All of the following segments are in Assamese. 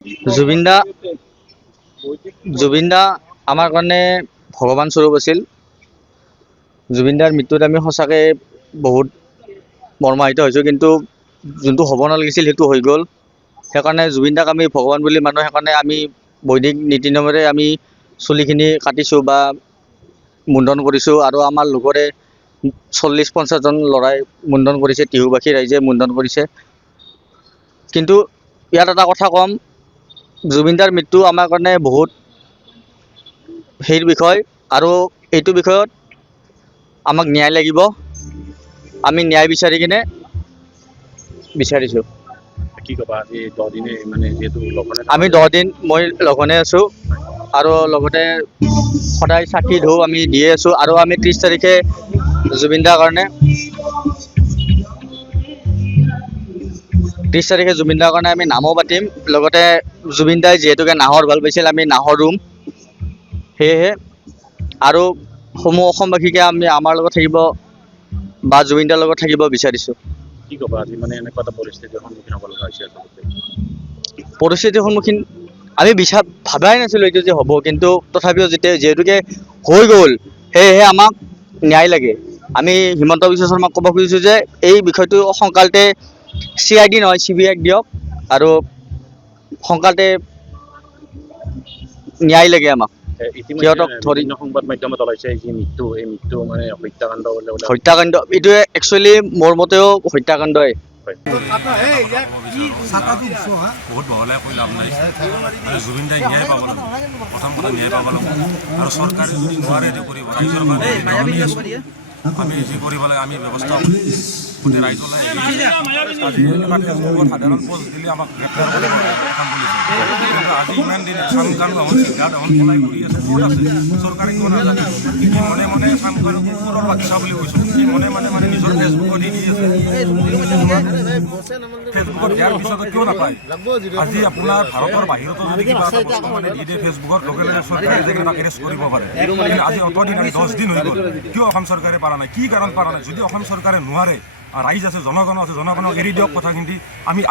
জুবিন দা আমাৰ কাৰণে ভগৱান স্বৰূপ আছিল। জুবিন দাৰ মৃত্যুত আমি সঁচাকৈ বহুত মৰ্মাহিত হৈছোঁ, কিন্তু যোনটো হ'ব নালাগিছিল সেইটো হৈ গ'ল। সেইকাৰণে জুবিন দাক আমি ভগৱান বুলি মানো। সেইকাৰণে আমি বৈদিক নীতি নিয়মেৰে আমি চুলিখিনি কাটিছোঁ বা মুণ্ডন কৰিছোঁ, আৰু আমাৰ লগৰে 40-50জন ল'ৰাই মুণ্ডন কৰিছে, টিহুবাসী ৰাইজে মুণ্ডন কৰিছে। কিন্তু ইয়াত এটা কথা ক'ম, জুবিন দাৰ মৃত্যু আমাৰ কাৰণে বহুত বিষয়, আৰু এইটো বিষয়ত আমাক ন্যায় লাগিব। আমি ন্যায় বিচাৰিছোঁ। কি ক'বা এই 10 দিনে মানে যেহেতু লঘনে আমি 10 দিন মই লঘনে আছোঁ, আৰু লগতে সদায় চাকি ধূপ আমি দিয়ে আছোঁ, আৰু আমি 30 তাৰিখে জুবিন দাৰ কাৰণে আমি নামো পাতিম। লগতে জুবিন দাই যিহেতুকে নাহৰ ভাল পাইছিল, আমি নাহৰ ৰুম। সেয়েহে আৰু সমূহ অসমবাসীকে আমি আমাৰ লগত থাকিব বা জুবিন দাৰ লগত থাকিব বিচাৰিছোঁ। কি ক'বা আজি মানে এনেকুৱা এটা পৰিস্থিতিৰ সন্মুখীন হ'ব লগা হৈছে? পৰিস্থিতিৰ সন্মুখীন আমি ভাবাই নাছিলোঁ এইটো যে হ'ব, কিন্তু তথাপিও যিহেতুকে হৈ গ'ল, সেয়েহে আমাক ন্যায় লাগে। আমি হিমন্ত বিশ্ব শৰ্মাক ক'ব খুজিছোঁ যে এই বিষয়টো সোনকালতে CID নহয় CBI দিয়ক, আৰু সোনকালতে ন্যায় লাগে আমাক। সিহঁতক ধৰি সংবাদ মাধ্যমত ওলাইছে যি মৃত্যু, এই মৃত্যু মানে হত্যাকাণ্ড। এইটোৱে একচুৱেলি মোৰ মতেও হত্যাকাণ্ডই। বহুত বহলাই কৈ লাভ নাই। জুবিন দাই ন্যায় পাব লাগিব, প্ৰথম কথা ন্যায় পাব লাগিব। আৰু চৰকাৰে যদি নোৱাৰে যে কৰিব, ৰাইজৰ কাৰণে আমি যি কৰিব লাগে আমি ব্যৱস্থা গোটেই ৰাইজ ওলাই সাধাৰণ পোষ্ট দিলে আমাক গ্ৰেপ্তাৰ কৰিব কিন্তু আজি ইমান দিনে চামকান সিদ্ধাৰ্থ পলাই ঘূৰি আছে, ক'ত আছে চৰকাৰে কিয় নাজানে? মনে মনে চামকান কুকুৰৰ বাচ্চা বুলি কৈছোঁ, সি মনে মানে নিজৰ ফেচবুকত দি আছে। ফেচবুকত দিয়াৰ পিছতো কিয় নাপায়? আজি আপোনাৰ ভাৰতৰ বাহিৰতো যদি কিবা এটা বস্তু মানে দি দিয়ে ফেচবুকত, লগে লগে চৰকাৰে যে তাক এৰেষ্ট কৰিব পাৰে। কিন্তু আজি অতদিন 10 দিন হৈ গ'ল, কিয় অসম চৰকাৰে পাৰা নাই? কি কাৰণ পাৰা নাই? যদি অসম চৰকাৰে নোৱাৰে, ৰাইজ আছে, জনগণ আছে, জনগণক এৰি দিয়ক কথাখিনি,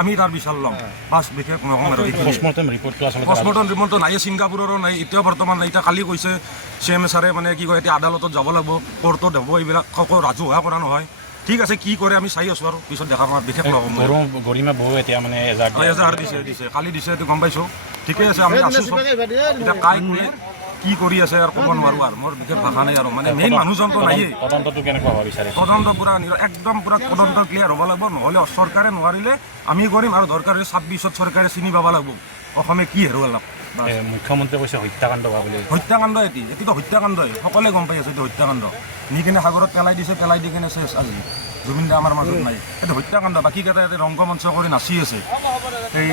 আমি তাৰ বিচাৰ ল'ম। বাছ বিশেষ নকওঁ আৰু। পষ্টমৰ্টম ৰিপৰ্টটো নাই, ছিংগাপুৰৰো নাই, এতিয়াও বৰ্তমান নাই। এতিয়া কালি কৈছে CM ছাৰে মানে কি কয়, এতিয়া আদালতত যাব লাগিব, কোৰ্টত হ'ব, এইবিলাক ৰাজহুৱা কৰা নহয়। ঠিক আছে, কি কৰে আমি চাই আছোঁ, আৰু পিছত দেখা পাম। বিশেষ নকওঁ। গৰিমা বৌ এতিয়া মানে এজাহাৰ দিছে কালি দিছে, এইটো গম পাইছোঁ। ঠিকে আছে, আমি আছোঁ। এতিয়া কাই কি কৰি আছে আৰু ক'ব নোৱাৰোঁ, আৰু মোৰ বিশেষ ভাষা নাই। আৰু মানে মেইন মানুহজনটো নায়েই। তদন্তটো কেনেকুৱা হ'ব বিচাৰে? তদন্ত পূৰা একদম পূৰা তদন্ত ক্লিয়াৰ হ'ব লাগিব, নহ'লে চৰকাৰে নোৱাৰিলে আমি কৰিম। আৰু দৰকাৰ 26ত চৰকাৰে চিনি পাব লাগিব অসমে কি হেৰুৱালাক। মুখ্যমন্ত্ৰীয়ে কৈছে হত্যাকাণ্ড হোৱা বুলি। হত্যাকাণ্ড এতিয়াতো হত্যাকাণ্ডই, সকলোৱে গম পাই আছে এইটো হত্যাকাণ্ড। নি কিনে সাগৰত পেলাই দিছে, পেলাই দি কিনে চেছ। আজি জুবিন দা আমাৰ মাজত নাই, এইটো হত্যাকাণ্ড। বাকীকেইটা ইয়াতে ৰংগমঞ্চ কৰি নাচি আছে এই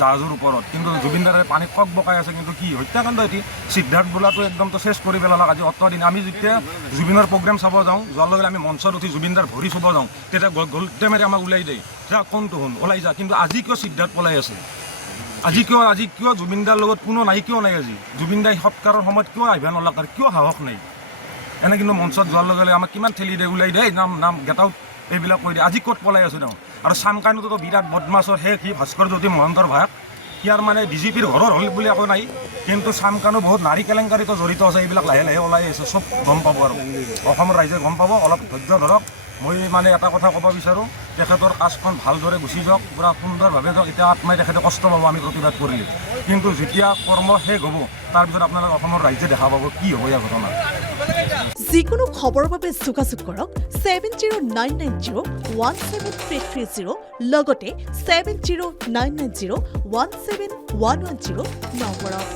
জাহাজৰ ওপৰত, কিন্তু জুবিন দাৰে পানীত কক বকাই আছে। কিন্তু কি হত্যাকাণ্ড? এটি সিদ্ধাৰ্থ বোলাটো একদমতো চেছ কৰি পেলালাক আজি অতদিন। আমি যেতিয়া জুবিনৰ প্ৰগ্ৰেম চাব যাওঁ, যোৱাৰ লগে আমি মঞ্চত উঠি জুবিন দাৰ ভৰি চুব যাওঁ, তেতিয়া গল্টে মাৰি আমাক ওলাই দিয়ে, যা কোনটো শুন ওলাই যা। কিন্তু আজি কিয় সিদ্ধাৰ্থ পলাই আছে? আজি কিয় জুবিন দাৰ লগত কোনো নাই? কিয় নাই? আজি জুবিন দাই সৎকাৰৰ সময়ত কিয় আহিব নলাক? তাৰ কিয় সাহস নাই? এনে কিন্তু মঞ্চত যোৱাৰ লগে লগে আমাক কিমান ঠেলি দিয়ে, ওলাই দিয়ে, নাম গেট আউট এইবিলাক কৈ দিয়ে। আজি ক'ত পলাই আছে তেওঁ? আৰু চামকানুতো বিৰাট বদমাছৰ শেষ, সি ভাস্কৰ জ্যোতি মহন্তৰ ভাগ। ইয়াৰ মানে DGPৰ ঘৰৰ হ'ল বুলি একো নাই, কিন্তু চামকানু বহুত নাৰী কেলেংকাৰীতো জড়িত আছে। এইবিলাক লাহে লাহে ওলাই আছে, চব গম পাব, আৰু অসমৰ ৰাইজে গম পাব। অলপ ধৈৰ্য ধৰক। মই মানে এটা কথা ক'ব বিচাৰোঁ, তেখেতৰ কাজখন ভালদৰে গুচি যাওক, পূৰা সুন্দৰভাৱে যাওক। এতিয়া আত্মাই তেখেতে কষ্ট পাব আমি প্ৰতিবাদ কৰিলে, কিন্তু যেতিয়া কৰ্ম শেষ হ'ব তাৰপিছত আপোনালোক অসমৰ ৰাইজে দেখা পাব কি হ'ব ইয়াৰ ঘটনা। যিকোনো খবৰৰ বাবে যোগাযোগ কৰক 7099017330, লগতে 7099017110 নম্বৰত।